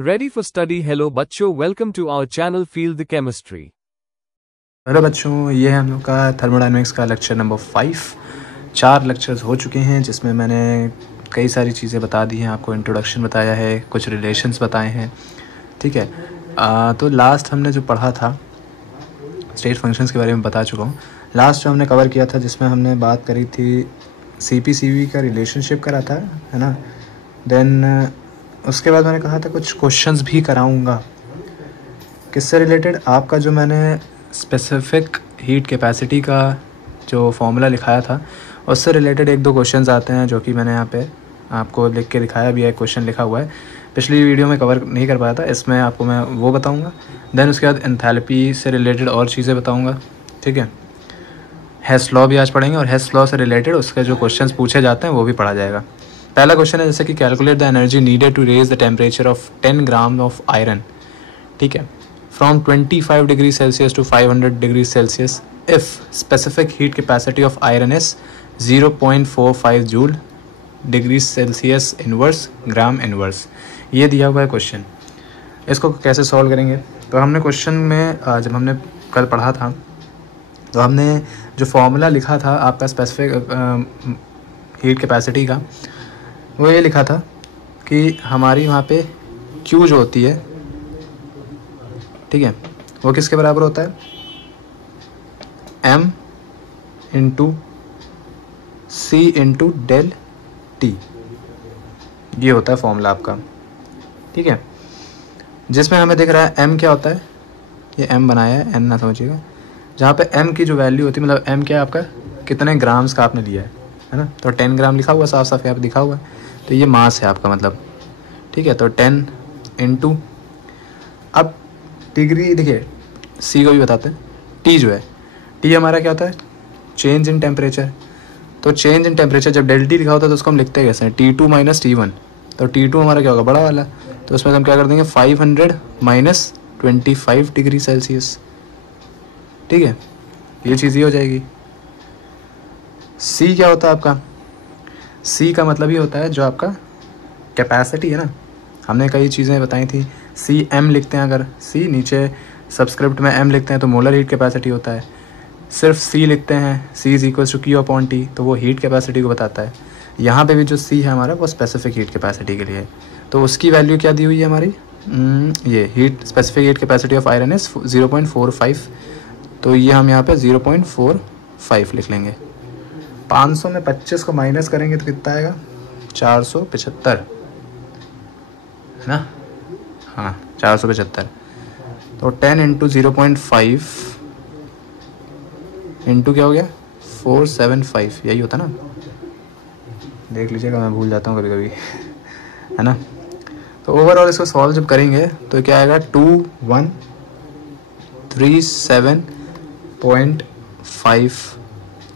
Ready for study? Hello बच्चों, welcome to our channel Feel the Chemistry. Hello बच्चों, ये है हम लोग का थर्मोडायनेमिक्स का लेक्चर नंबर 5। 4 लेक्चर्स हो चुके हैं जिसमें मैंने कई सारी चीज़ें बता दी हैं, आपको इंट्रोडक्शन बताया है, कुछ रिलेशंस बताए हैं। ठीक है, तो लास्ट हमने जो पढ़ा था स्टेट फंक्शंस के बारे में बता चुका हूँ। लास्ट जो हमने कवर किया था जिसमें हमने बात करी थी CP/CV का रिलेशनशिप करा था, है ना। देन उसके बाद मैंने कहा था कुछ क्वेश्चंस भी कराऊंगा। किससे रिलेटेड? आपका जो मैंने स्पेसिफिक हीट कैपेसिटी का जो फॉर्मूला लिखाया था उससे रिलेटेड 1-2 क्वेश्चंस आते हैं जो कि मैंने यहाँ पे आपको लिख के दिखाया भी है। क्वेश्चन लिखा हुआ है, पिछली वीडियो में कवर नहीं कर पाया था, इसमें आपको मैं वो बताऊंगा। देन उसके बाद एंथैल्पी से रिलेटेड और चीज़ें बताऊंगा। ठीक है, हेस लॉ भी आज पढ़ेंगे और हेस लॉ से रिलेटेड उसके जो क्वेश्चंस पूछे जाते हैं वो भी पढ़ा जाएगा। पहला क्वेश्चन है जैसे कि calculate the energy needed to raise the temperature of 10 gram of iron. ठीक है, from 25 degree Celsius to 500 degree Celsius if specific heat capacity of iron is 0.45 joule degree Celsius inverse gram inverse. ये दिया हुआ है question. इसको कैसे solve करेंगे? तो हमने क्वेश्चन में जब हमने कल पढ़ा था तो हमने जो फॉर्मूला लिखा था आपका स्पेसिफिक हीट कैपेसिटी का, वो ये लिखा था कि हमारी वहाँ पे Q जो होती है, ठीक है, वो किसके बराबर होता है? M into C into del T। ये होता है फॉर्मूला आपका। ठीक है, जिसमें हमें दिख रहा है M क्या होता है, ये M बनाया है, N ना समझिएगा। जहाँ पे M की जो वैल्यू होती है, मतलब M क्या है आपका, कितने ग्राम्स का आपने लिया है ना। तो 10 ग्राम लिखा हुआ, साफ साफ यहाँ पे दिखा हुआ है, तो ये मास है आपका मतलब। ठीक है, तो 10 इंटू, अब डिग्री देखिए, C को भी बताते हैं। T जो है, T हमारा क्या होता है? Change in temperature. तो चेंज इन टेम्परेचर जब डेल T लिखा होता है तो उसको हम लिखते कैसे हैं? T2 minus T1। तो T2 हमारा क्या होगा? बड़ा वाला। तो उसमें हम क्या कर देंगे? 500 माइनस 25 डिग्री सेल्सियस। ठीक है, ये चीज़ ही हो जाएगी। C क्या होता है आपका? C का मतलब ये होता है जो आपका कैपेसिटी है ना। हमने कई चीज़ें बताई थी। CM लिखते हैं, अगर C नीचे सब्सक्रिप्ट में M लिखते हैं तो मोलर हीट कैपेसिटी होता है। सिर्फ C लिखते हैं, C is equals to Q/T, तो वो हीट कैपेसिटी को बताता है। यहाँ पे भी जो C है हमारा वो स्पेसिफिक हीट कैपेसिटी के लिए है। तो उसकी वैल्यू क्या दी हुई है हमारी? ये heat specific heat capacity of iron is 0.45। तो ये हम यहाँ पे 0.45 लिख लेंगे। 500 में 25 को माइनस करेंगे तो कितना आएगा? 475, है ना। हाँ, 475। तो 10 इंटू 0.5 इंटू क्या हो गया? 475, यही होता ना। देख लीजिएगा, मैं भूल जाता हूँ कभी कभी, है ना। तो ओवरऑल इसको सॉल्व जब करेंगे तो क्या आएगा? 2137.5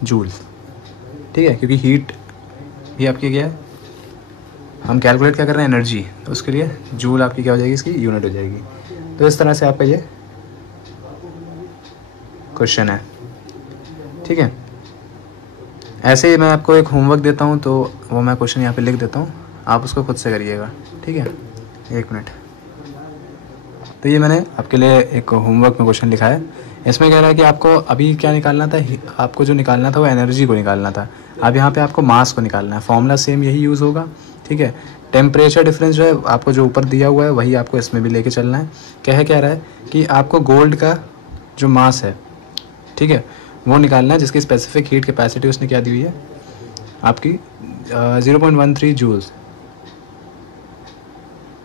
जूल। ठीक है, क्योंकि हीट भी आपकी क्या है, हम कैलकुलेट क्या कर रहे हैं? एनर्जी। तो उसके लिए जूल आपकी क्या हो जाएगी? इसकी यूनिट हो जाएगी। तो इस तरह से आपका ये क्वेश्चन है। ठीक है, ऐसे ही मैं आपको एक होमवर्क देता हूँ तो वो मैं क्वेश्चन यहाँ पे लिख देता हूँ, आप उसको खुद से करिएगा। ठीक है, 1 मिनट। तो ये मैंने आपके लिए एक होमवर्क में क्वेश्चन लिखा है। इसमें कह रहा है कि आपको अभी क्या निकालना था? आपको जो निकालना था वो एनर्जी को निकालना था। अब यहाँ पे आपको मास को निकालना है। फॉर्मूला सेम यही यूज़ होगा। ठीक है, टेम्परेचर डिफरेंस जो है आपको जो ऊपर दिया हुआ है वही आपको इसमें भी लेके चलना है। कह रहा है कि आपको गोल्ड का जो मास है, ठीक है, वो निकालना है जिसकी स्पेसिफिक हीट कैपेसिटी उसने क्या दी हुई है आपकी? 0.13 joules.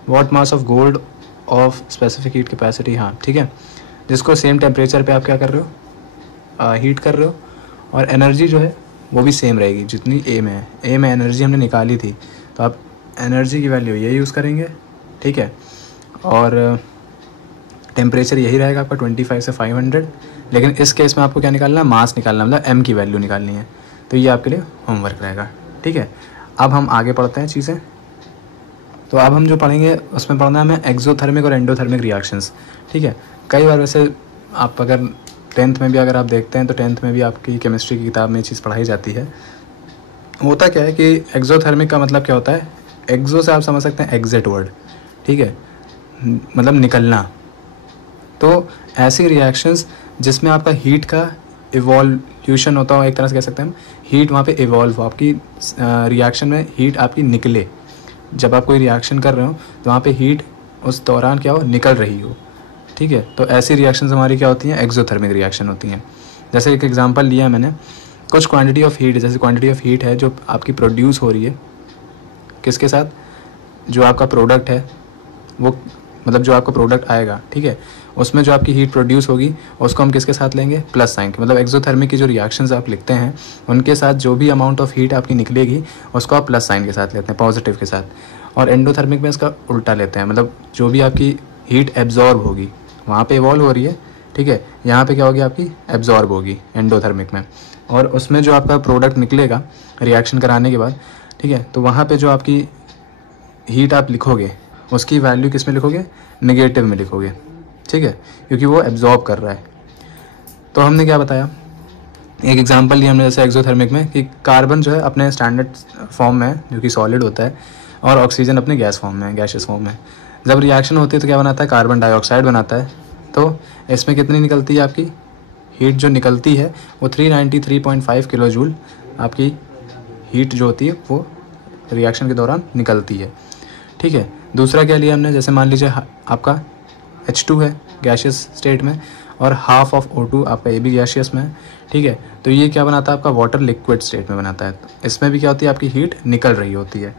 What mass of gold of specific heat capacity. हाँ, ठीक है, जिसको सेम टेम्परेचर पे आप क्या कर रहे हो? हीट कर रहे हो, और एनर्जी जो है वो भी सेम रहेगी जितनी ए में है। ए में एनर्जी हमने निकाली थी, तो आप एनर्जी की वैल्यू ये यूज़ करेंगे। ठीक है, और टेम्परेचर यही रहेगा आपका 25 से 500। लेकिन इस केस में आपको क्या निकालना है? मास निकालना, मतलब M की वैल्यू निकालनी है। तो ये आपके लिए होमवर्क रहेगा। ठीक है, अब हम आगे पढ़ते हैं चीज़ें। तो अब हम जो पढ़ेंगे उसमें पढ़ना है हमें एक्सोथर्मिक और एंडोथर्मिक रिएक्शंस। ठीक है, कई बार वैसे आप अगर 10th में भी अगर आप देखते हैं तो 10th में भी आपकी केमिस्ट्री की किताब में ये चीज़ पढ़ाई जाती है। होता क्या है कि एक्सोथर्मिक का मतलब क्या होता है? एक्सो से आप समझ सकते हैं एग्जिट वर्ड। ठीक है, मतलब निकलना। तो ऐसी रिएक्शंस जिसमें आपका हीट का इवोल्यूशन होता हो, एक तरह से कह सकते हैं हम, हीट वहाँ पे इवॉल्व हो, आपकी रिएक्शन में हीट आपकी निकले। जब आप कोई रिएक्शन कर रहे हो तो वहाँ पे हीट उस दौरान क्या हो, निकल रही हो। ठीक है, तो ऐसी रिएक्शंस हमारी क्या होती हैं, एक्सोथर्मिक रिएक्शन होती हैं। जैसे एक एग्जांपल लिया मैंने, कुछ क्वांटिटी ऑफ हीट, जैसे क्वांटिटी ऑफ हीट है जो आपकी प्रोड्यूस हो रही है किसके साथ, जो आपका प्रोडक्ट है वो, मतलब जो आपका प्रोडक्ट आएगा, ठीक है, उसमें जो आपकी हीट प्रोड्यूस होगी उसको हम किसके साथ लेंगे, प्लस साइन के। मतलब एक्सोथर्मिक की जो रिएक्शंस आप लिखते हैं उनके साथ जो भी अमाउंट ऑफ हीट आपकी निकलेगी उसको आप प्लस साइन के साथ लेते हैं, पॉजिटिव के साथ। और एंडोथर्मिक में इसका उल्टा लेते हैं, मतलब जो भी आपकी हीट एब्जॉर्ब होगी, वहाँ पे इवॉल्व हो रही है, ठीक है, यहाँ पे क्या होगी, आपकी एब्जॉर्ब होगी एंडोथर्मिक में। और उसमें जो आपका प्रोडक्ट निकलेगा रिएक्शन कराने के बाद, ठीक है, तो वहाँ पे जो आपकी हीट आप लिखोगे उसकी वैल्यू किस में लिखोगे, नेगेटिव में लिखोगे, ठीक है, क्योंकि वो एब्जॉर्ब कर रहा है। तो हमने क्या बताया, एक एग्जांपल लिया हमने जैसे एक्सोथर्मिक में कि कार्बन जो है अपने स्टैंडर्ड फॉर्म में है जो कि सॉलिड होता है, और ऑक्सीजन अपने गैस फॉर्म में है, गैसियस फॉर्म में। जब रिएक्शन होती है तो क्या बनाता है, कार्बन डाइऑक्साइड बनाता है। तो इसमें कितनी निकलती है आपकी हीट, जो निकलती है वो 393.5 किलो जूल आपकी हीट जो होती है वो रिएक्शन के दौरान निकलती है, ठीक है। दूसरा क्या लिया हमने, जैसे मान लीजिए आपका H2 है गैशियस स्टेट में, और हाफ ऑफ O2 आपका ये भी गैशियस में है, ठीक है। तो ये क्या बनाता है, आपका वाटर लिक्विड स्टेट में बनाता है। तो इसमें भी क्या होती है, आपकी हीट निकल रही होती है।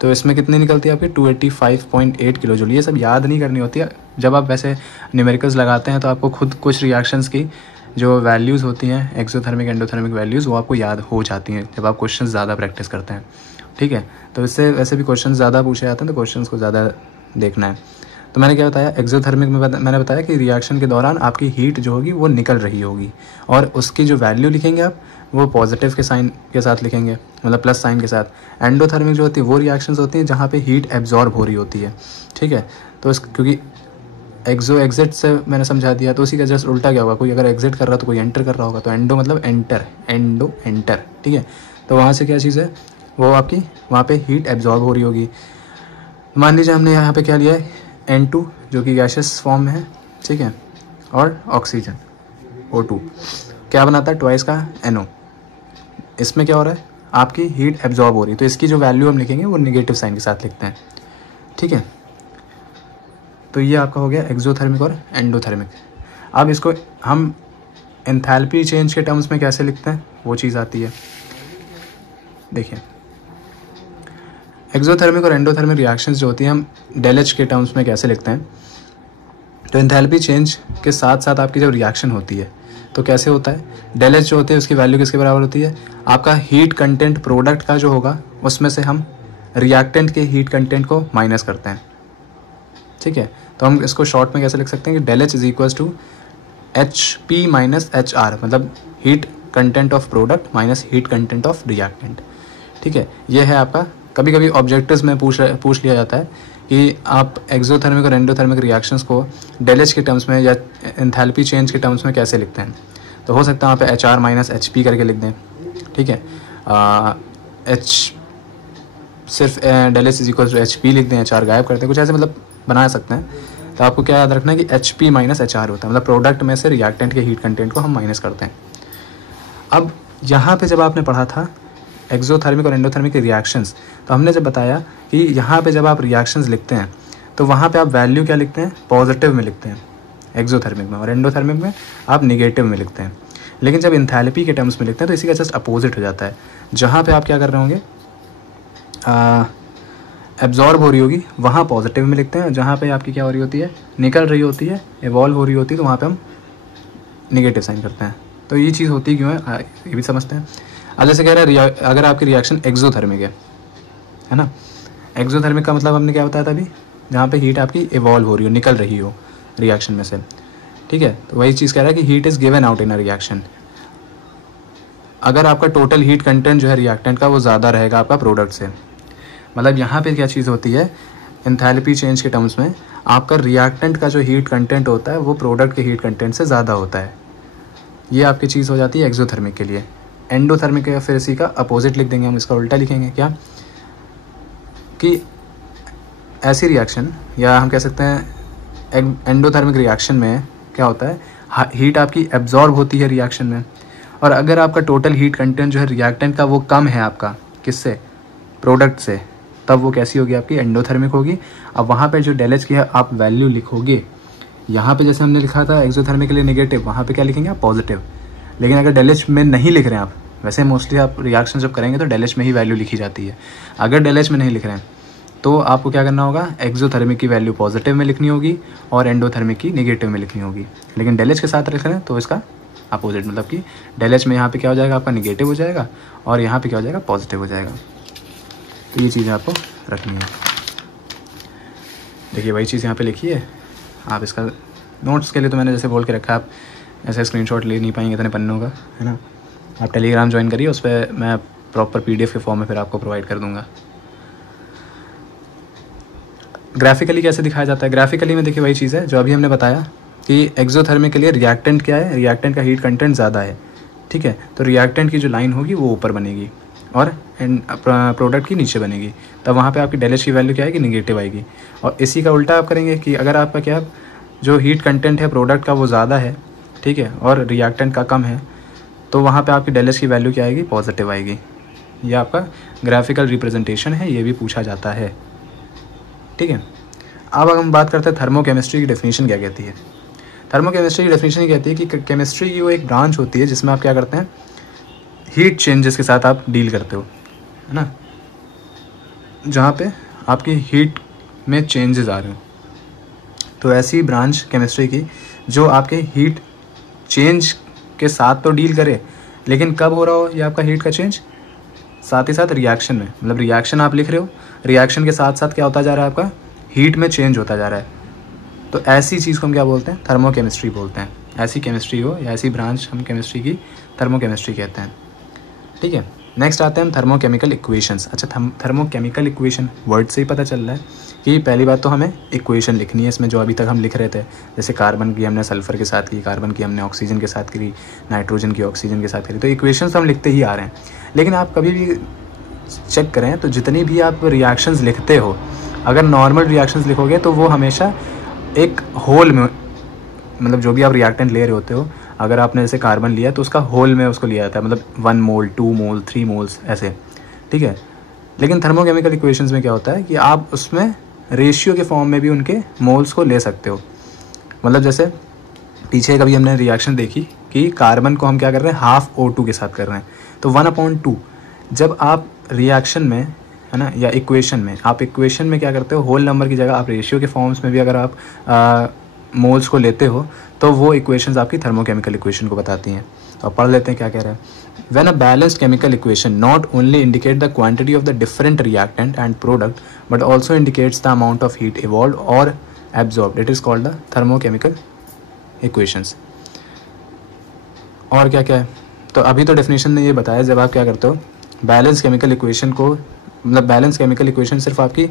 तो इसमें कितनी निकलती है आपकी 285.8 किलो जूल। ये सब याद नहीं करनी होती है, जब आप वैसे न्यूमेरिकल्स लगाते हैं तो आपको खुद कुछ रिएक्शंस की जो वैल्यूज़ होती हैं, एक्सोथर्मिक एंडोथर्मिक वैल्यूज़, वो आपको याद हो जाती हैं जब आप क्वेश्चन ज़्यादा प्रैक्टिस करते हैं, ठीक है। तो इससे वैसे भी क्वेश्चन ज़्यादा पूछे जाते हैं, तो क्वेश्चन को ज़्यादा देखना है। तो मैंने क्या बताया, एक्सोथर्मिक में मैंने बताया कि रिएक्शन के दौरान आपकी हीट जो होगी वो निकल रही होगी, और उसकी जो वैल्यू लिखेंगे आप वो पॉजिटिव के साइन के साथ लिखेंगे, मतलब प्लस साइन के साथ। एंडोथर्मिक जो होती है वो रिएक्शंस होती हैं जहाँ पे हीट एब्जॉर्ब हो रही होती है, ठीक है। तो क्योंकि एक्सो एग्जिट से मैंने समझा दिया, तो उसी का जस्ट उल्टा क्या होगा, कोई अगर एग्जिट कर रहा है तो कोई एंटर कर रहा होगा, तो एंडो मतलब एंटर, एंडो एंटर, ठीक है। तो वहाँ से क्या चीज़ है, वो आपकी वहाँ पे हीट एब्जॉर्ब हो रही होगी। मान लीजिए हमने यहाँ पे क्या लिया है, N2 जो कि गैशियस फॉर्म में है, ठीक है, और ऑक्सीजन O2 क्या बनाता है, ट्वाइस का NO। इसमें क्या हो रहा है, आपकी हीट एब्जॉर्ब हो रही है, तो इसकी जो वैल्यू हम लिखेंगे वो नेगेटिव साइन के साथ लिखते हैं, ठीक है। तो ये आपका हो गया एक्सोथर्मिक और एंडोथर्मिक। अब इसको हम एंथैल्पी चेंज के टर्म्स में कैसे लिखते हैं, वो चीज़ आती है। देखिए, एक्सोथर्मिक और एंडोथर्मिक रिएक्शंस जो होती हैं हम डेल एच के टर्म्स में कैसे लिखते हैं। तो एंथैल्पी चेंज के साथ साथ आपकी जब रिएक्शन होती है तो कैसे होता है, डेल एच जो होती है उसकी वैल्यू किसके बराबर होती है, आपका हीट कंटेंट प्रोडक्ट का जो होगा उसमें से हम रिएक्टेंट के हीट कंटेंट को माइनस करते हैं, ठीक है। तो हम इसको शॉर्ट में कैसे लिख सकते हैं कि del H is equals to HP minus HR, मतलब heat content of product minus heat content of reactant, ठीक है। ये है आपका, कभी कभी ऑब्जेक्टिव्स में पूछ लिया जाता है कि आप एक्सोथर्मिक और एंडोथर्मिक रिएक्शंस को डेल एच के टर्म्स में या एंथैल्पी चेंज के टर्म्स में कैसे लिखते हैं। तो हो सकता है वहाँ पे HR माइनस HP करके लिख दें, ठीक है। H सिर्फ del H is equal to HP लिख दें, HR गायब करते हैं, कुछ ऐसे मतलब बना सकते हैं। तो आपको क्या याद रखना है कि HP माइनस HR होता है, मतलब प्रोडक्ट में से रिएक्टेंट के हीट कंटेंट को हम माइनस करते हैं। अब यहाँ पे जब आपने पढ़ा था एक्सोथर्मिक और एंडोथर्मिक के रिएक्शंस, तो हमने जब बताया कि यहाँ पे जब आप रिएक्शंस लिखते हैं तो वहाँ पे आप वैल्यू क्या लिखते हैं, पॉजिटिव में लिखते हैं एक्सोथर्मिक में, और एंडोथर्मिक में आप निगेटिव में लिखते हैं। लेकिन जब एंथैल्पी के टर्म्स में लिखते हैं तो इसी का जस्ट अपोजिट हो जाता है। जहाँ पे आप क्या कर रहे होंगे, एब्जॉर्ब हो रही होगी वहाँ पॉजिटिव में लिखते हैं, जहाँ पे आपकी क्या हो रही होती है, निकल रही होती है, इवॉल्व हो रही होती है, तो वहाँ पे हम निगेटिव साइन करते हैं। तो ये चीज़ होती क्यों है ये भी समझते हैं। अब जैसे कह रहे हैं अगर आपकी रिएक्शन एक्सोथर्मिक है ना, एक्सोथर्मिक का मतलब हमने क्या बताया था अभी, जहाँ पे हीट आपकी इवॉल्व हो रही हो, निकल रही हो रिएक्शन में से, ठीक है। तो वही चीज़ कह रहा है कि heat is given out in a reaction. अगर आपका टोटल हीट कंटेंट जो है रिएक्टेंट का वो ज़्यादा रहेगा आपका प्रोडक्ट से, मतलब यहाँ पे क्या चीज़ होती है, एंथैल्पी चेंज के टर्म्स में आपका रिएक्टेंट का जो हीट कंटेंट होता है वो प्रोडक्ट के हीट कंटेंट से ज़्यादा होता है। ये आपकी चीज़ हो जाती है एक्सोथर्मिक के लिए। एंडोथर्मिक का फिर इसी का अपोजिट लिख देंगे, हम इसका उल्टा लिखेंगे क्या, कि ऐसी रिएक्शन, या हम कह सकते हैं एंडोथर्मिक रिएक्शन में क्या होता है, हीट आपकी एब्जॉर्ब होती है रिएक्शन में, और अगर आपका टोटल हीट कंटेंट जो है रिएक्टेंट का वो कम है आपका किससे, प्रोडक्ट से, तब वो कैसी होगी आपकी, एंडोथर्मिक होगी। अब वहाँ पे जो डेल की है आप वैल्यू लिखोगे, यहाँ पे जैसे हमने लिखा था एक्सोथर्मिक के लिए नेगेटिव, वहाँ पे क्या लिखेंगे आप, पॉजिटिव। लेकिन अगर डेल में नहीं लिख रहे हैं आप, वैसे मोस्टली आप रिएक्शन जब करेंगे तो डेल में ही वैल्यू लिखी जाती है। अगर डेल में नहीं लिख रहे हैं तो आपको क्या करना होगा, एक्सोथर्मिक की वैल्यू पॉजिटिव में लिखनी होगी और एंडोथर्मिक की नेगेटिव में लिखनी होगी। लेकिन डेल के साथ लिख रहे हैं तो इसका अपोजिट, मतलब कि डेल में यहाँ पे क्या हो जाएगा आपका, नेगेटिव हो जाएगा, और यहाँ पे क्या हो जाएगा, पॉजिटिव हो जाएगा। तो ये चीज़ें आपको रखनी है। देखिए वही चीज़ यहाँ पे लिखी है, आप इसका नोट्स के लिए तो मैंने जैसे बोल के रखा है, आप ऐसे स्क्रीनशॉट ले नहीं पाएंगे इतने पन्नों का, है ना। आप टेलीग्राम ज्वाइन करिए, उस पर मैं प्रॉपर PDF के फॉर्म में फिर आपको प्रोवाइड कर दूंगा। ग्राफिकली कैसे दिखाया जाता है, ग्राफिकली में देखिए वही चीज़ है जो अभी हमने बताया कि एक्सोथर्मिक के लिए रिएक्टेंट क्या है, रिएक्टेंट का हीट कंटेंट ज़्यादा है, ठीक है। तो रिएक्टेंट की जो लाइन होगी वो ऊपर बनेगी और प्रोडक्ट की नीचे बनेगी, तब वहाँ पे आपकी डेल की वैल्यू क्या आएगी, निगेटिव आएगी। और इसी का उल्टा आप करेंगे कि अगर आपका क्या जो हीट कंटेंट है प्रोडक्ट का वो ज़्यादा है, ठीक है, और रिएक्टेंट का कम है, तो वहाँ पे आपकी डेल की वैल्यू क्या आएगी, पॉजिटिव आएगी। ये आपका ग्राफिकल रिप्रेजेंटेशन है, ये भी पूछा जाता है, ठीक है। अब हम बात करते हैं थर्मोकेमिस्ट्री की डेफिनेशन क्या कहती है। थर्मोकेमिस्ट्री की डेफिनेशन ये कहती है कि केमिस्ट्री की वो एक ब्रांच होती है जिसमें आप क्या करते हैं, हीट चेंजेस के साथ आप डील करते हो, है ना, जहाँ पे आपकी हीट में चेंजेस आ रहे हो। तो ऐसी ब्रांच केमिस्ट्री की जो आपके हीट चेंज के साथ तो डील करे, लेकिन कब हो रहा हो ये आपका हीट का चेंज, साथ ही साथ रिएक्शन में, मतलब रिएक्शन आप लिख रहे हो, रिएक्शन के साथ साथ क्या होता जा रहा है, आपका हीट में चेंज होता जा रहा है। तो ऐसी चीज़ को हम क्या बोलते हैं, थर्मोकेमिस्ट्री बोलते हैं। ऐसी केमिस्ट्री हो या ऐसी ब्रांच हम केमिस्ट्री की थर्मोकेमिस्ट्री कहते हैं, ठीक है। नेक्स्ट आते हैं हम थर्मोकेमिकल इक्वेशंस। अच्छा, थर्मोकेमिकल इक्वेशन वर्ड से ही पता चल रहा है कि पहली बात तो हमें इक्वेशन लिखनी है इसमें, जो अभी तक हम लिख रहे थे, जैसे कार्बन की हमने सल्फर के साथ की, कार्बन की हमने ऑक्सीजन के साथ करी, नाइट्रोजन की ऑक्सीजन के साथ करी, तो इक्वेशंस हम लिखते ही आ रहे हैं। लेकिन आप कभी भी चेक करें तो जितनी भी आप रिएक्शंस लिखते हो, अगर नॉर्मल रिएक्शंस लिखोगे तो वो हमेशा एक होल में, मतलब जो भी आप रिएक्टेंट ले रहे होते हो, अगर आपने जैसे कार्बन लिया तो उसका होल में उसको लिया जाता है, मतलब 1 मोल 2 मोल 3 मोल्स ऐसे, ठीक है। लेकिन थर्मोकेमिकल इक्वेशंस में क्या होता है कि आप उसमें रेशियो के फॉर्म में भी उनके मोल्स को ले सकते हो। मतलब जैसे पीछे कभी हमने रिएक्शन देखी कि कार्बन को हम क्या कर रहे हैं, हाफ O2 के साथ कर रहे हैं, तो 1/2। जब आप रिएक्शन में, है ना, या इक्वेशन में, आप इक्वेशन में क्या करते हो, होल नंबर की जगह आप रेशियो के फॉर्म्स में भी अगर आप मोल्स को लेते हो तो वो इक्वेशंस आपकी थर्मोकेमिकल इक्वेशन को बताती हैं। तो पढ़ लेते हैं क्या कह रहा है। When a balanced chemical equation not only indicate the quantity of the different reactant and product but also indicates the amount of heat evolve और absorbed, it is called the thermochemical equations. और क्या क्या है, तो अभी तो definition ने ये बताया, जब आप क्या करते हो बैलेंस केमिकल इक्वेशन को, मतलब बैलेंस केमिकल इक्वेशन सिर्फ आपकी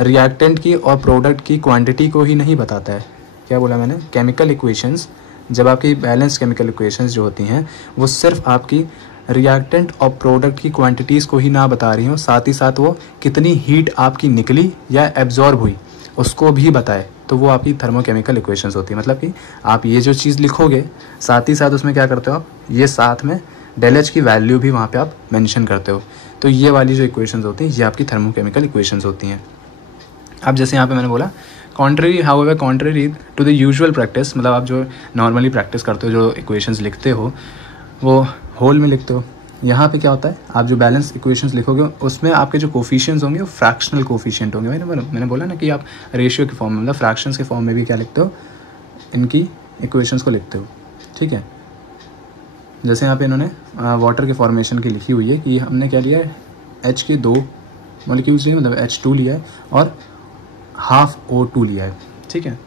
रिएक्टेंट की और प्रोडक्ट की क्वांटिटी को ही नहीं बताता है। क्या बोला मैंने, केमिकल इक्वेशंस, जब आपकी बैलेंस केमिकल इक्वेशंस जो होती हैं वो सिर्फ आपकी रिएक्टेंट और प्रोडक्ट की क्वांटिटीज़ को ही ना बता रही हो, साथ ही साथ वो कितनी हीट आपकी निकली या एब्जॉर्ब हुई उसको भी बताए, तो वो आपकी थर्मोकेमिकल इक्वेशंस होती है। मतलब कि आप ये जो चीज़ लिखोगे साथ ही साथ उसमें क्या करते हो आप, ये साथ में डेल एच की वैल्यू भी वहाँ पे आप मेंशन करते हो। तो ये वाली जो इक्वेशंस होती हैं ये आपकी थर्मोकेमिकल इक्वेशंस होती हैं। अब जैसे यहाँ पे मैंने बोला contrary to the usual practice, मतलब आप जो नॉर्मली प्रैक्टिस करते हो, जो इक्वेशंस लिखते हो वो होल में लिखते हो। यहाँ पे क्या होता है, आप जो बैलेंस इक्वेशंस लिखोगे उसमें आपके जो कोफिशिएंट्स होंगे वो फ्रैक्शनल कोफिशिएंट होंगे। मैंने बोला ना कि आप रेशियो के फॉर्म में, मतलब फ्रैक्शंस के फॉर्म में भी क्या लिखते हो, इनकी इक्वेशंस को लिखते हो, ठीक है। जैसे यहाँ पे इन्होंने वाटर के फॉर्मेशन की लिखी हुई है कि हमने क्या लिया है, H के 2 मॉलिक्यूल्स लिए, मतलब H2 लिया है और हाफ O2 लिया है, ठीक है।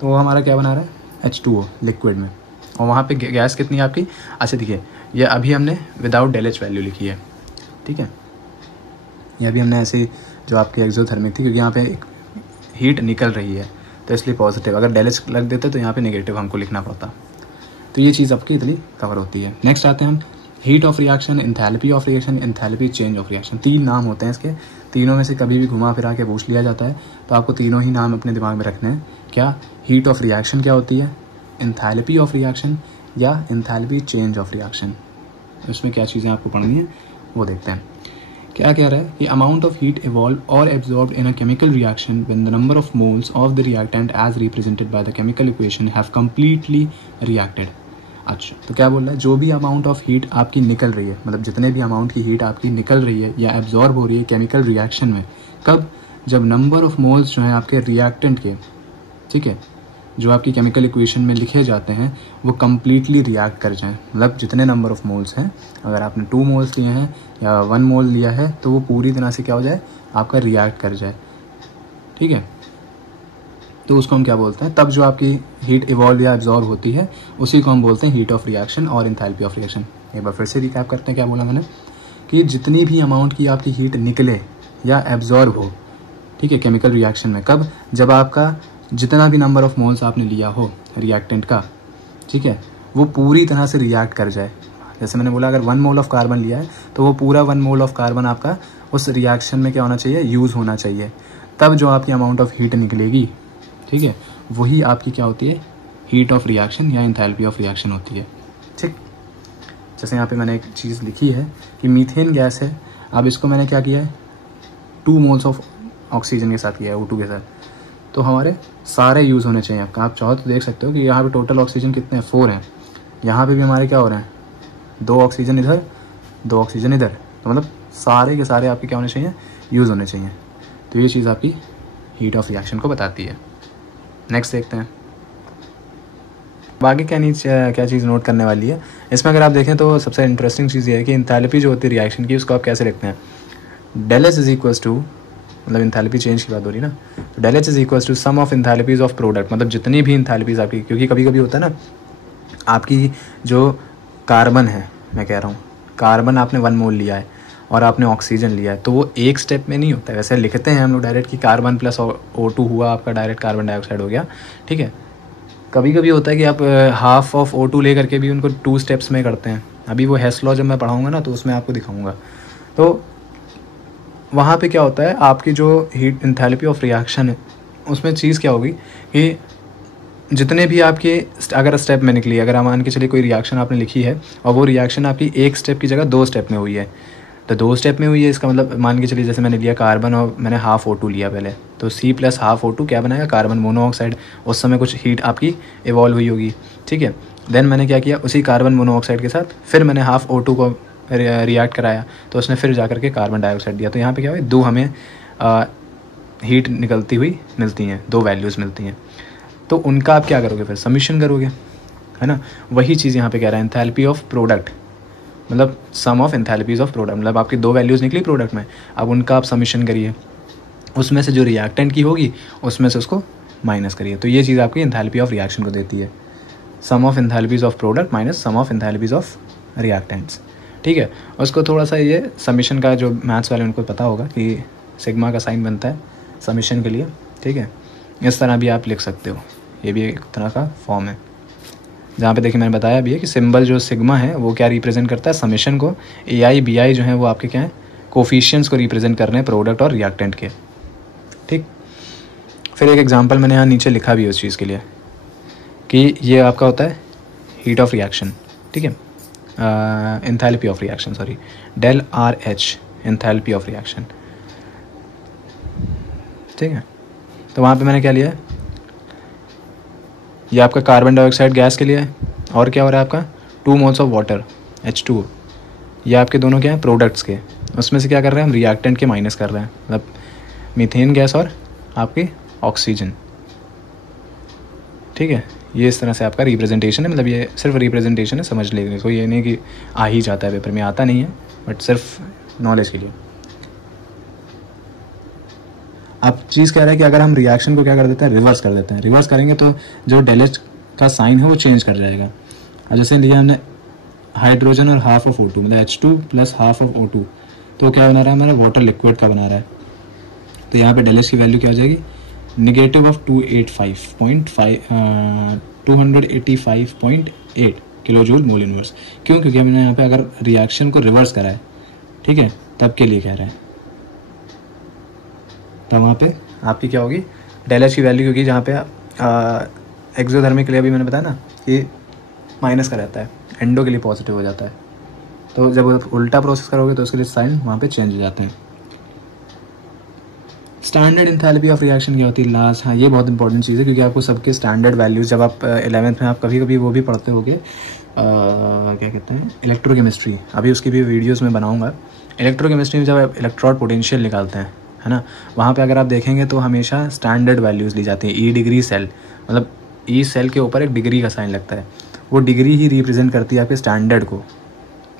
तो वो हमारा क्या बना रहा है, H2O लिक्विड में, और वहाँ पे गैस कितनी है आपकी। अच्छा देखिए, ये अभी हमने विदाउट डेल एच वैल्यू लिखी है, ठीक है। ये अभी हमने ऐसे जो आपकी एक्सोथर्मिक थी, क्योंकि यहाँ पे एक हीट निकल रही है तो इसलिए पॉजिटिव, अगर डेल एच लग देते तो यहाँ पे नेगेटिव हमको लिखना पड़ता। तो ये चीज़ आपकी इतनी कवर होती है। नेक्स्ट आते हैं हम heat of reaction, enthalpy of reaction, enthalpy change of reaction. 3 नाम होते हैं इसके, तीनों में से कभी भी घुमा फिरा के पूछ लिया जाता है तो आपको तीनों ही नाम अपने दिमाग में रखने हैं। क्या? हीट ऑफ रिएक्शन क्या होती है, एंथैल्पी ऑफ रिएक्शन या एंथैल्पी चेंज ऑफ रिएक्शन। इसमें क्या चीज़ें आपको पढ़नी है वो देखते हैं। क्या कह रहा है कि अमाउंट ऑफ हीट इवॉल्व और absorbed in a chemical reaction when the number of moles of the reactant as represented by the chemical equation have completely reacted. अच्छा, तो क्या बोल रहा है, जो भी अमाउंट ऑफ हीट आपकी निकल रही है, मतलब जितने भी अमाउंट की हीट आपकी निकल रही है या एब्जॉर्ब हो रही है केमिकल रिएक्शन में, कब? जब नंबर ऑफ मोल्स जो है आपके रिएक्टेंट के, ठीक है, जो आपकी केमिकल इक्वेशन में लिखे जाते हैं वो कम्प्लीटली रिएक्ट कर जाएं। मतलब जितने नंबर ऑफ मोल्स हैं, अगर आपने 2 मोल्स लिए हैं या 1 मोल लिया है तो वो पूरी तरह से क्या हो जाए, आपका रिएक्ट कर जाए। ठीक है, तो उसको हम क्या बोलते हैं, तब जो आपकी हीट इवॉल्व या एब्जॉर्ब होती है उसी को हम बोलते हैं हीट ऑफ रिएक्शन और एंथैल्पी ऑफ रिएक्शन। एक बार फिर से रिकैप करते हैं क्या बोला मैंने, कि जितनी भी अमाउंट की आपकी हीट निकले या एब्जॉर्ब हो, ठीक है, केमिकल रिएक्शन में, कब? जब आपका जितना भी नंबर ऑफ मोल्स आपने लिया हो रिएक्टेंट का, ठीक है, वो पूरी तरह से रिएक्ट कर जाए। जैसे मैंने बोला, अगर 1 मोल ऑफ कार्बन लिया है तो वो पूरा 1 मोल ऑफ कार्बन आपका उस रिएक्शन में क्या होना चाहिए, यूज़ होना चाहिए। तब जो आपकी अमाउंट ऑफ हीट निकलेगी, ठीक है, वही आपकी क्या होती है, हीट ऑफ रिएक्शन या एंथैल्पी ऑफ रिएक्शन होती है। ठीक, जैसे यहाँ पे मैंने एक चीज़ लिखी है कि मीथेन गैस है। अब इसको मैंने क्या किया है, 2 मोल्स ऑफ ऑक्सीजन के साथ किया है, O2 के साथ, तो हमारे सारे यूज़ होने चाहिए। आप चाहो तो देख सकते हो कि यहाँ पे टोटल ऑक्सीजन कितने हैं, 4 हैं। यहाँ पे भी हमारे क्या हो रहे हैं, 2 ऑक्सीजन इधर, 2 ऑक्सीजन इधर, तो मतलब सारे के सारे आपके क्या होने चाहिए, यूज़ होने चाहिए। तो ये चीज़ आपकी हीट ऑफ रिएक्शन को बताती है। नेक्स्ट देखते हैं आगे क्या चीज़ नोट करने वाली है। इसमें अगर आप देखें तो सबसे इंटरेस्टिंग चीज़ ये है कि एंथैल्पी जो होती है रिएक्शन की, उसको आप कैसे लिखते हैं। Del H is equals to, मतलब एंथैल्पी चेंज की बात हो रही है ना, तो del H is equals to sum of enthalpies of product. मतलब जितनी भी एंथैल्पीज आपकी, क्योंकि कभी कभी होता है ना, आपकी जो कार्बन है, मैं कह रहा हूँ कार्बन आपने 1 मोल लिया है और आपने ऑक्सीजन लिया है, तो वो एक स्टेप में नहीं होता है। वैसे लिखते हैं हम लोग डायरेक्ट कि कार्बन प्लस O2 हुआ आपका, डायरेक्ट कार्बन डाइऑक्साइड हो गया। ठीक है, कभी कभी होता है कि आप हाफ ऑफ O2 ले करके भी उनको 2 स्टेप्स में करते हैं। अभी वो हेस लॉ जब मैं पढ़ाऊँगा ना तो उसमें आपको दिखाऊँगा। तो वहाँ पे क्या होता है, आपकी जो हीट एंथैल्पी ऑफ रिएक्शन है उसमें चीज़ क्या होगी कि जितने भी आपके अगर स्टेप में निकली, अगर मान के चलिए कोई रिएक्शन आपने लिखी है और वो रिएक्शन आपकी 1 स्टेप की जगह 2 स्टेप में हुई है, तो 2 स्टेप में हुई है, इसका मतलब मान के चलिए जैसे मैंने लिया कार्बन और मैंने हाफ O2 लिया पहले, तो C प्लस हाफ O2 क्या बनाएगा, कार्बन मोनोऑक्साइड। उस समय कुछ हीट आपकी इवॉल्व हुई होगी। ठीक है, देन मैंने क्या किया, उसी कार्बन मोनोऑक्साइड के साथ फिर मैंने हाफ O2 को रिएक्ट कराया, तो उसने फिर जा करके कार्बन डाइऑक्साइड दिया। तो यहाँ पे क्या हुआ, 2 हमें हीट निकलती हुई मिलती हैं, 2 वैल्यूज़ मिलती हैं। तो उनका आप क्या करोगे, फिर समीशन करोगे, है ना। वही चीज़ यहाँ पे कह रहा है, एंथैल्पी ऑफ प्रोडक्ट, मतलब सम ऑफ एंथैल्पीज ऑफ प्रोडक्ट। मतलब आपकी 2 वैल्यूज़ निकली प्रोडक्ट में, अब उनका आप समीशन करिए, उसमें से जो रिएक्टेंट की होगी उसमें से उसको माइनस करिए। तो ये चीज़ आपकी एंथैल्पी ऑफ रिएक्शन को देती है, sum of enthalpies of product minus sum of enthalpies of reactants. ठीक है, उसको थोड़ा सा ये समीशन का जो मैथ्स वाले उनको पता होगा कि सिग्मा का साइन बनता है समीशन के लिए। ठीक है, इस तरह भी आप लिख सकते हो, ये भी एक तरह का फॉर्म है। जहाँ पे देखिए मैंने बताया भी है कि सिंबल जो सिग्मा है वो क्या रिप्रेजेंट करता है, समीशन को। AI BI जो है वो आपके क्या है, कोफिशिएंट्स को रिप्रेजेंट कर रहे हैं प्रोडक्ट और रिएक्टेंट के। ठीक, फिर एक एग्जांपल मैंने यहाँ नीचे लिखा भी है उस चीज़ के लिए कि ये आपका होता है हीट ऑफ रिएक्शन। ठीक है, enthalpy of reaction, sorry, del RH enthalpy of reaction. ठीक है, तो वहाँ पे मैंने क्या लिया है, ये आपका कार्बन डाइऑक्साइड गैस के लिए है, और क्या हो रहा है आपका 2 मोल्स ऑफ वाटर H2। ये आपके दोनों क्या है, प्रोडक्ट्स के, उसमें से क्या कर रहे हैं हम, रिएक्टेंट के माइनस कर रहे हैं, मतलब मीथेन गैस और आपकी ऑक्सीजन। ठीक है, ये इस तरह से आपका रिप्रेजेंटेशन है। मतलब ये सिर्फ रिप्रेजेंटेशन है, समझ लेंगे, कोई ये नहीं कि आ ही जाता है पेपर में, आता नहीं है, बट सिर्फ नॉलेज के लिए। अब चीज़ कह रहा है कि अगर हम रिएक्शन को क्या कर देते हैं, रिवर्स कर देते हैं। रिवर्स करेंगे तो जो डेल एच का साइन है वो चेंज कर जाएगा। अब जैसे लिया हमने हाइड्रोजन और हाफ ऑफ O2, मतलब H2 plus half of O2, तो क्या बना रहा है हमारा, वाटर लिक्विड का बना रहा है। तो यहाँ पे डेल एच की वैल्यू क्या हो जाएगी, negative of 285.8 kilo joule mole inverse. क्यों, क्योंकि हमने यहाँ पे अगर रिएक्शन को रिवर्स करा है, ठीक है, तब के लिए कह रहे हैं। तो वहाँ पे आपकी क्या होगी, डेल एच की वैल्यू होगी, जहाँ पे एक्सोथर्मिक के लिए अभी मैंने बताया ना कि माइनस का रहता है, एंडो के लिए पॉजिटिव हो जाता है। तो जब आप उल्टा प्रोसेस करोगे तो उसके लिए साइन वहाँ पे चेंज हो जाते हैं। स्टैंडर्ड एंथैल्पी ऑफ रिएक्शन क्या होती है लास्ट, हाँ ये बहुत इंपॉर्टेंट चीज़ है, क्योंकि आपको सबके स्टैंडर्ड वैल्यूज जब आप 11th में आप कभी कभी वो भी पढ़ते होगे, क्या कहते हैं, इलेक्ट्रोकेमिस्ट्री, अभी उसकी भी वीडियोस में बनाऊंगा। इलेक्ट्रोकेमिस्ट्री में जब आप इलेक्ट्रोड पोटेंशियल निकालते हैं, है ना, वहाँ पे अगर आप देखेंगे तो हमेशा स्टैंडर्ड वैल्यूज़ ली जाती हैं। ई डिग्री सेल, मतलब ई सेल के ऊपर एक डिग्री का साइन लगता है, वो डिग्री ही रिप्रेजेंट करती है आपके स्टैंडर्ड को।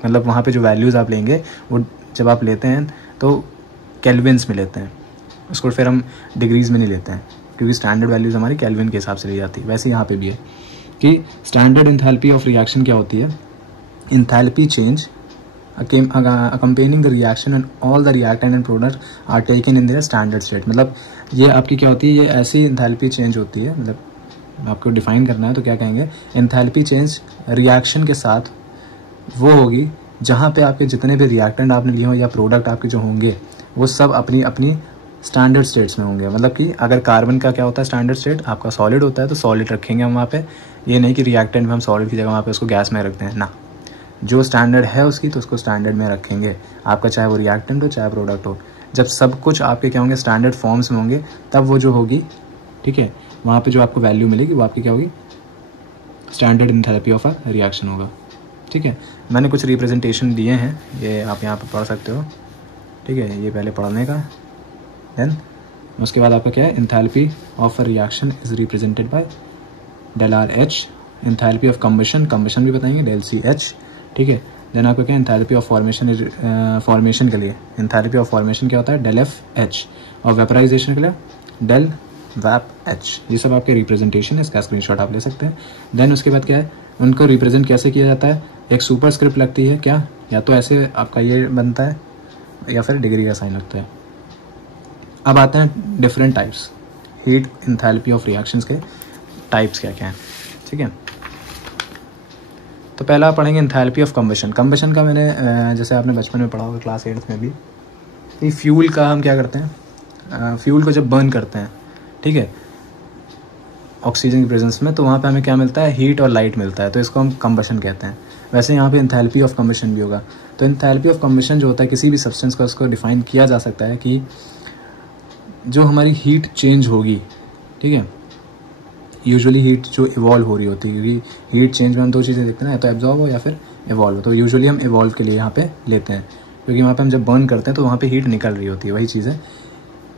मतलब वहाँ पे जो वैल्यूज़ आप लेंगे वो जब आप लेते हैं तो केल्विन्स में लेते हैं, उसको फिर हम डिग्रीज़ में नहीं लेते हैं, क्योंकि स्टैंडर्ड वैल्यूज़ हमारी केल्विन के हिसाब से ली जाती है। वैसे यहाँ पे भी है कि स्टैंडर्ड एंथैल्पी ऑफ रिएक्शन क्या होती है, enthalpy change accompanying the reaction and all the reactant and product are taken in their standard state। मतलब ये आपकी क्या होती है, ये ऐसी एंथैल्पी चेंज होती है, मतलब आपको डिफाइन करना है तो क्या कहेंगे, एंथैल्पी चेंज रिएक्शन के साथ वो होगी जहाँ पे आपके जितने भी रिएक्टेंट आपने लिए हो या प्रोडक्ट आपके जो होंगे वो सब अपनी अपनी स्टैंडर्ड स्टेट्स में होंगे। मतलब कि अगर कार्बन का क्या होता है स्टैंडर्ड स्टेट, आपका सॉलिड होता है तो सॉलिड रखेंगे हम वहाँ पे, ये नहीं कि रिएक्टेंट में हम सॉलिड की जगह वहाँ पे उसको गैस में रखते हैं ना, जो स्टैंडर्ड है उसकी तो उसको स्टैंडर्ड में रखेंगे आपका, चाहे वो रिएक्टेंट हो चाहे प्रोडक्ट हो। जब सब कुछ आपके क्या होंगे, स्टैंडर्ड फॉर्म्स में होंगे, तब वो जो होगी, ठीक है, वहाँ पे जो आपको वैल्यू मिलेगी वो आपकी क्या होगी, standard enthalpy of a reaction होगा। ठीक है, मैंने कुछ रिप्रेजेंटेशन दिए हैं, ये आप यहाँ पर पढ़ सकते हो। ठीक है, ये पहले पढ़ने का, देन उसके बाद आपका क्या है, enthalpy of a reaction is represented by del R H, enthalpy of combustion, combustion भी बताएंगे डेल सी एच। ठीक है, देन आपका क्या, एंथैल्पी ऑफ फॉर्मेशन, फॉर्मेशन के लिए एंथैल्पी ऑफ फॉर्मेशन क्या होता है, डेल एफ एच, और वेपराइजेशन के लिए डेल वैप एच। ये सब आपके रिप्रेजेंटेशन है, इसका स्क्रीनशॉट आप ले सकते हैं। देन उसके बाद क्या है, उनको रिप्रेजेंट कैसे किया जाता है, एक सुपर स्क्रिप्ट लगती है क्या, या तो ऐसे आपका ये बनता है या फिर डिग्री का साइन लगता है। अब आते हैं different types, heat enthalpy of reactions के टाइप्स क्या क्या हैं। ठीक है, तो पहला पढ़ेंगे एंथैल्पी ऑफ कम्बशन। कम्बशन का मैंने जैसे आपने बचपन में पढ़ा होगा क्लास 8th में भी, ये फ्यूल का हम क्या करते हैं, फ्यूल को जब बर्न करते हैं, ठीक है, ऑक्सीजन की प्रेजेंस में, तो वहाँ पे हमें क्या मिलता है, हीट और लाइट मिलता है, तो इसको हम कम्बशन कहते हैं। वैसे यहाँ पे एंथैल्पी ऑफ कम्बशन भी होगा। तो एंथैल्पी ऑफ कम्बशन जो होता है किसी भी सब्सटेंस का, उसको डिफाइन किया जा सकता है कि जो हमारी हीट चेंज होगी, ठीक है, यूजुअली हीट जो इवॉल्व हो रही होती है, क्योंकि हीट चेंज में हम दो चीज़ें देखते हैं ना, या तो एब्जॉर्ब हो या फिर इवॉल्व हो। तो यूजुअली हम इवॉल्व के लिए यहाँ पे लेते हैं, क्योंकि वहाँ पे हम जब बर्न करते हैं तो वहाँ पे हीट निकल रही होती है, वही चीज़ है।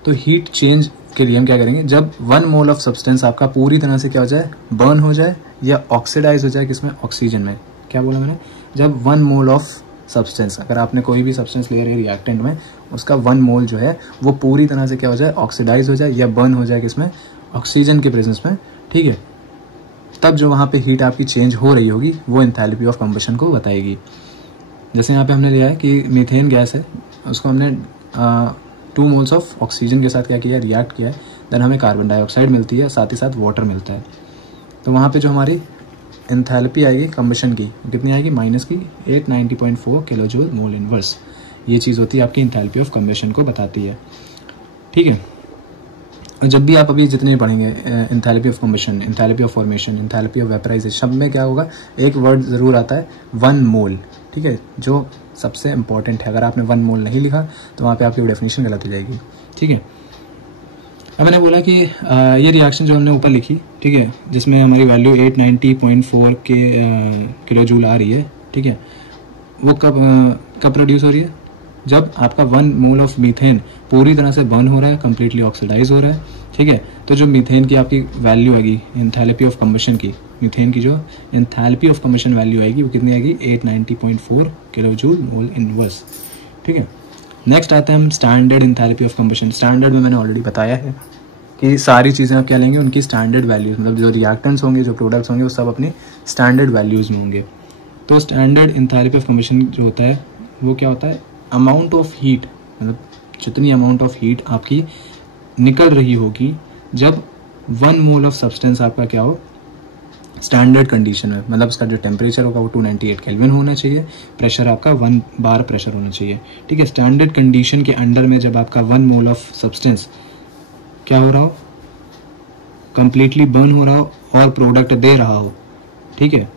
तो हीट चेंज के लिए हम क्या करेंगे, जब 1 मोल ऑफ सब्सटेंस आपका पूरी तरह से क्या हो जाए, बर्न हो जाए या ऑक्सीडाइज हो जाए, किसमें, ऑक्सीजन में। क्या बोला मैंने, जब 1 मोल ऑफ सब्सटेंस, अगर आपने कोई भी सब्सटेंस ले रहे हैं रिएक्टेंट में, उसका 1 मोल जो है वो पूरी तरह से क्या हो जाए, ऑक्सीडाइज हो जाए या बर्न हो जाए, किसमें, ऑक्सीजन के प्रेजेंस में। ठीक है, तब जो वहाँ पे हीट आपकी चेंज हो रही होगी वो एंथैल्पी ऑफ कम्बशन को बताएगी। जैसे यहाँ पे हमने लिया है कि मीथेन गैस है, उसको हमने 2 मोल्स ऑफ ऑक्सीजन के साथ क्या किया है, रिएक्ट किया है, देन हमें कार्बन डाइऑक्साइड मिलती है, साथ ही साथ वाटर मिलता है। तो वहाँ पे जो हमारी एंथैल्पी आएगी कम्बशन की, कितनी आएगी, माइनस की 890.4 किलो जूल मोल इनवर्स। ये चीज़ होती है आपकी एंथैल्पी ऑफ कम्बशन को बताती है। ठीक है, और जब भी आप अभी जितने पढ़ेंगे enthalpy of combustion, enthalpy of formation, enthalpy of vaporisation, सब में क्या होगा, एक वर्ड ज़रूर आता है 1 मोल। ठीक है, जो सबसे इंपॉर्टेंट है, अगर आपने 1 मोल नहीं लिखा तो वहाँ पे आपकी डेफिनेशन गलत हो जाएगी। ठीक है, अब मैंने बोला कि ये रिएक्शन जो हमने ऊपर लिखी, ठीक है, जिसमें हमारी वैल्यू 890.4 के किलो जूल आ रही है, ठीक है, वो कब प्रोड्यूस हो रही है, जब आपका 1 मोल ऑफ मीथेन पूरी तरह से बर्न हो रहा है, कम्प्लीटली ऑक्सीडाइज हो रहा है। ठीक है, तो जो मीथेन की आपकी वैल्यू आएगी एंथैल्पी ऑफ कम्बशन की, मीथेन की जो एंथैल्पी ऑफ कम्बशन वैल्यू आएगी वो कितनी आएगी, 890.4 किलो जूल मोल इनवर्स। ठीक है, नेक्स्ट आता है हम standard enthalpy of combustion. Standard में मैंने ऑलरेडी बताया है कि सारी चीज़ें आप क्या लेंगे, उनकी स्टैंडर्ड वैल्यूज़, मतलब जो रिएक्टेंट्स होंगे, जो प्रोडक्ट्स होंगे, वो सब अपनी स्टैंडर्ड वैल्यूज़ में होंगे। तो स्टैंडर्ड एंथैल्पी ऑफ कम्बशन जो होता है वो क्या होता है, अमाउंट ऑफ हीट, मतलब जितनी अमाउंट ऑफ हीट आपकी निकल रही होगी जब 1 मोल ऑफ सब्सटेंस आपका क्या हो, स्टैंडर्ड कंडीशन में, मतलब उसका जो टेम्परेचर होगा वो 298 केल्विन होना चाहिए, प्रेशर आपका 1 बार प्रेशर होना चाहिए। ठीक है, स्टैंडर्ड कंडीशन के अंडर में जब आपका 1 मोल ऑफ सब्सटेंस क्या हो रहा हो, कम्प्लीटली बर्न हो रहा हो और प्रोडक्ट दे रहा हो, ठीक है।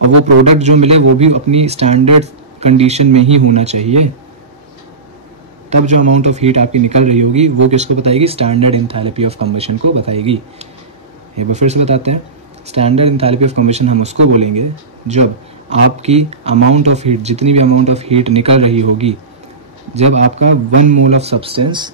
और वो प्रोडक्ट जो मिले वो भी अपनी स्टैंडर्ड कंडीशन में ही होना चाहिए। तब जो अमाउंट ऑफ हीट आपकी निकल रही होगी वो किसको बताएगी, स्टैंडर्ड एंथैल्पी ऑफ कंबशन को बताएगी। एक बार फिर से बताते हैं, स्टैंडर्ड एंथैल्पी ऑफ कंबशन हम उसको बोलेंगे जब आपकी अमाउंट ऑफ हीट, जितनी भी अमाउंट ऑफ हीट निकल रही होगी, जब आपका 1 मोल ऑफ सब्सटेंस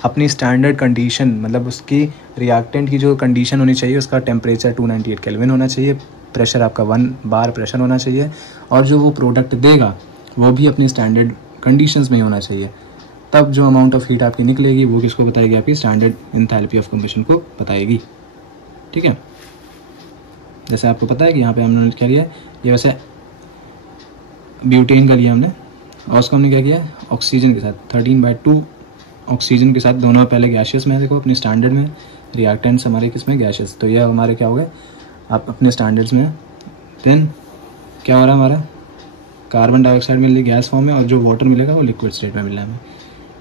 अपनी स्टैंडर्ड कंडीशन, मतलब उसकी रिएक्टेंट की जो कंडीशन होनी चाहिए, उसका टेम्परेचर 298 केल्विन होना चाहिए, प्रेशर आपका 1 बार प्रेशर होना चाहिए, और जो वो प्रोडक्ट देगा वो भी अपनी स्टैंडर्ड कंडीशंस में ही होना चाहिए। तब जो अमाउंट ऑफ हीट आपकी निकलेगी वो किसको बताएगी, आपकी स्टैंडर्ड एंथैल्पी ऑफ कंबशन को बताएगी, ठीक है। जैसे आपको पता है कि यहाँ पे हमने क्या लिया, ये वैसे ब्यूटेन का लिया हमने, और उसको हमने क्या किया, ऑक्सीजन के साथ 13/2 ऑक्सीजन के साथ, दोनों पहले गैशियस में है, देखो अपनी स्टैंडर्ड में, रिएक्टेंट्स हमारे किस में, गैशियस। तो ये हमारे क्या हो गए, आप अपने स्टैंडर्ड्स में। देन क्या हो रहा है, हमारा कार्बन डाइऑक्साइड मिल रही गैस फॉर्म में, और जो वाटर मिलेगा वो लिक्विड स्टेट में मिल रहा है हमें,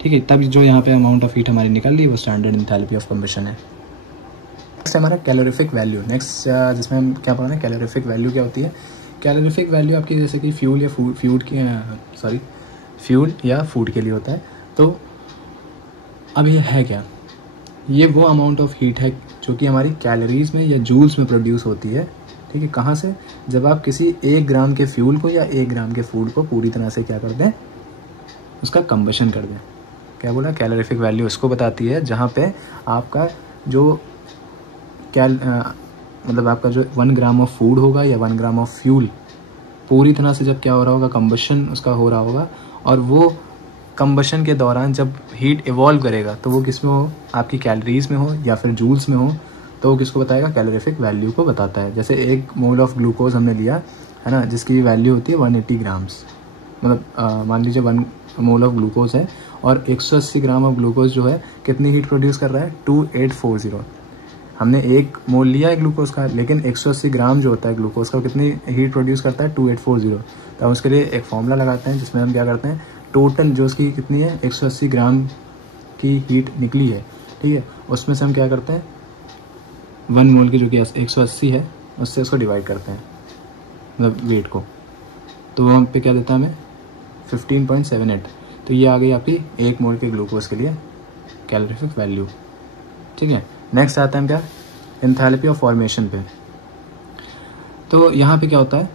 ठीक है। तब जो यहाँ पे अमाउंट ऑफ हीट हमारी निकल रही है वो स्टैंडर्ड एंथैल्पी ऑफ कंबशन है। नेक्स्ट हमारा कैलोरीफिक वैल्यू, नेक्स्ट जिसमें हम क्या पढ़ रहे हैं, कैलोरीफिक वैल्यू क्या होती है। कैलोरीफिक वैल्यू आपकी जैसे कि फ्यूल या फूड के लिए होता है। तो अब ये है क्या, ये वो अमाउंट ऑफ हीट है जो कि हमारी कैलोरीज में या जूल्स में प्रोड्यूस होती है, ठीक है। कहाँ से, जब आप किसी 1 ग्राम के फ्यूल को या 1 ग्राम के फूड को पूरी तरह से क्या कर दें, उसका कंबशन कर दें। क्या बोला, कैलोरीफिक वैल्यू उसको बताती है जहाँ पे आपका जो मतलब आपका जो 1 ग्राम ऑफ फूड होगा या 1 ग्राम ऑफ फ्यूल पूरी तरह से जब क्या हो रहा होगा, कंबशन उसका हो रहा होगा, और वो कंबशन के दौरान जब हीट इवॉल्व करेगा तो वो किस में हो, आपकी कैलोरीज में हो या फिर जूल्स में हो, तो वो किसको बताएगा, कैलोरीफिक वैल्यू को बताता है। जैसे 1 मोल ऑफ ग्लूकोज हमने लिया है ना, जिसकी वैल्यू होती है 180 ग्राम्स, मतलब मान लीजिए 1 मोल ऑफ ग्लूकोज है और 180 ग्राम ऑफ ग्लूकोज जो है कितनी हीट प्रोड्यूस कर रहा है, 2840। हमने 1 मोल लिया है ग्लूकोज का, लेकिन 180 ग्राम जो होता है ग्लूकोज का कितनी हीट प्रोड्यूस करता है, 2840। तो हम उसके लिए एक फॉर्मूला लगाते हैं जिसमें हम क्या करते हैं, टोटल जो उसकी कितनी है 180 ग्राम की हीट निकली है, ठीक है, उसमें से हम क्या करते हैं 1 मोल की जो कि 180 है उससे उसको डिवाइड करते हैं, मतलब वेट को, तो वो हम पे क्या देता है हमें 15.78। तो ये आ गई आपकी 1 मोल के ग्लूकोज के लिए कैलोरीफिक वैल्यू, ठीक है। नेक्स्ट आता है हम क्या, एंथैल्पी ऑफ फॉर्मेशन पे। तो यहाँ पे क्या होता है,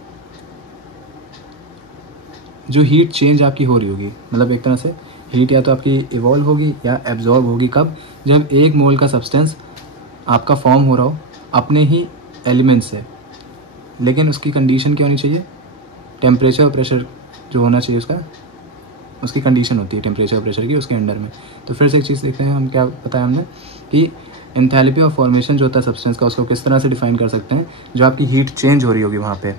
जो हीट चेंज आपकी हो रही होगी, मतलब एक तरह से हीट या तो आपकी इवॉल्व होगी या एब्जॉर्ब होगी, कब, जब 1 मोल का सब्सटेंस आपका फॉर्म हो रहा हो अपने ही एलिमेंट से, लेकिन उसकी कंडीशन क्या होनी चाहिए, टेम्परेचर और प्रेशर जो होना चाहिए उसकी कंडीशन होती है टेम्परेचर और प्रेशर की, उसके अंडर में। तो फिर से एक चीज़ देखते हैं हम, क्या बताया हमने कि एंथैल्पी ऑफ फॉर्मेशन जो होता है सब्सटेंस का, उसको किस तरह से डिफाइन कर सकते हैं, जो आपकी हीट चेंज हो रही होगी वहाँ पे,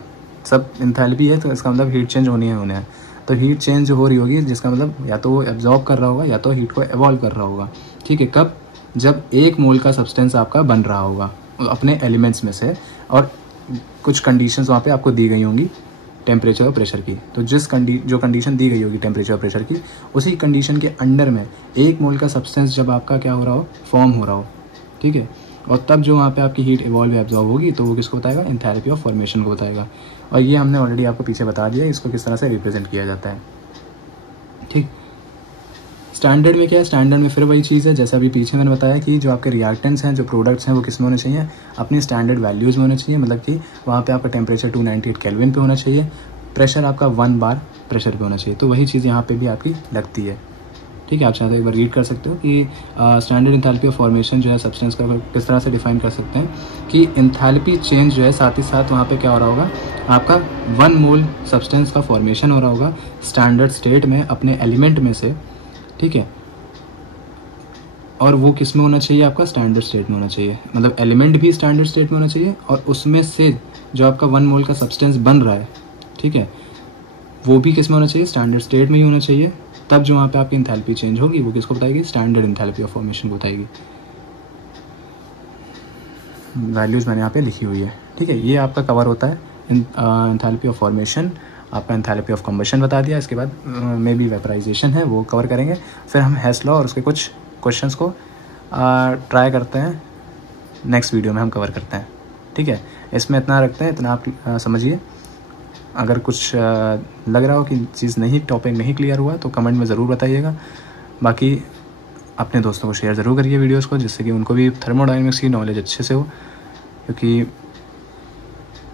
सब एंथैल्पी है तो इसका मतलब हीट चेंज होनी है। तो हीट चेंज जो हो रही होगी जिसका मतलब या तो वो एब्जॉर्ब कर रहा होगा या तो हीट को एवॉल्व कर रहा होगा, ठीक है। कब, जब 1 मोल का सब्सटेंस आपका बन रहा होगा अपने एलिमेंट्स में से, और कुछ कंडीशंस वहाँ पे आपको दी गई होंगी टेम्परेचर और प्रेशर की। तो जो कंडीशन दी गई होगी टेम्परेचर और प्रेशर की, उसी कंडीशन के अंडर में 1 मोल का सब्सटेंस जब आपका क्या हो रहा हो, फॉर्म हो रहा हो, ठीक है, और तब जो वहाँ पे आपकी हीट इवॉल्व एब्जॉर्ब होगी तो वो किसको बताएगा, एंथैल्पी ऑफ फॉर्मेशन को बताएगा। और ये हमने ऑलरेडी आपको पीछे बता दिया इसको किस तरह से रिप्रेजेंट किया जाता है, ठीक। स्टैंडर्ड में क्या है, स्टैंडर्ड में फिर वही चीज़ है जैसा अभी पीछे मैंने बताया कि जो आपके रिएक्टेंट्स हैं, जो प्रोडक्ट्स हैं, वो किस में होने चाहिए, अपनी स्टैंडर्ड वैल्यूज़ में होने चाहिए, मतलब कि वहाँ पे आपका टेम्परेचर 298 केल्विन पे होना चाहिए, प्रेशर आपका 1 बार प्रेशर पे होना चाहिए। तो वही चीज़ यहाँ पे भी आपकी लगती है, ठीक है। आप चाहते एक बार रीड कर सकते हो कि स्टैंडर्ड एंथैल्पी ऑफ फॉर्मेशन जो है सब्सटेंस का किस तरह से डिफाइन कर सकते हैं कि एंथैल्पी चेंज जो है साथ ही साथ वहाँ पे क्या हो रहा होगा, आपका 1 मोल सब्सटेंस का फॉर्मेशन हो रहा होगा स्टैंडर्ड स्टेट में अपने एलिमेंट में से, ठीक है, और वो किस में होना चाहिए, आपका स्टैंडर्ड स्टेट में होना चाहिए, मतलब एलिमेंट भी स्टैंडर्ड स्टेट में होना चाहिए और उसमें से जो आपका 1 मोल का सब्सटेंस बन रहा है, ठीक है, वो भी किस में होना चाहिए, स्टैंडर्ड स्टेट में ही होना चाहिए। तब जो वहाँ पे आपकी एंथैल्पी चेंज होगी वो किसको बताएगी, स्टैंडर्ड एंथैल्पी ऑफ फॉर्मेशन को बताएगी। वैल्यूज़ मैंने यहाँ पे लिखी हुई है, ठीक है। ये आपका कवर होता है एंथैल्पी ऑफ फॉर्मेशन, आपका एंथैल्पी ऑफ कंबशन बता दिया, इसके बाद मे बी वेपराइजेशन है वो कवर करेंगे, फिर हम हेस लॉ और उसके कुछ क्वेश्चंस को ट्राई करते हैं, नेक्स्ट वीडियो में हम कवर करते हैं, ठीक है। इसमें इतना रखते हैं, इतना आप समझिए। अगर कुछ लग रहा हो कि चीज़ नहीं, टॉपिक नहीं क्लियर हुआ तो कमेंट में ज़रूर बताइएगा। बाकी अपने दोस्तों को शेयर ज़रूर करिए वीडियोस को, जिससे कि उनको भी थर्मोडायनेमिक्स की नॉलेज अच्छे से हो, क्योंकि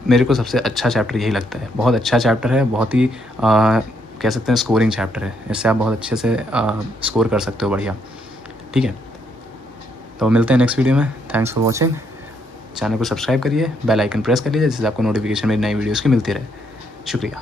मेरे को सबसे अच्छा चैप्टर यही लगता है। बहुत अच्छा चैप्टर है, बहुत ही कह सकते हैं स्कोरिंग चैप्टर है। इससे आप बहुत अच्छे से स्कोर कर सकते हो, बढ़िया, ठीक है। तो मिलते हैं नेक्स्ट वीडियो में। Thanks for watching. चैनल को सब्सक्राइब करिए, बेल आइकन प्रेस कर लीजिए, जिससे आपको नोटिफिकेशन मेरी नई वीडियोज़ की मिलती रहे। शुक्रिया।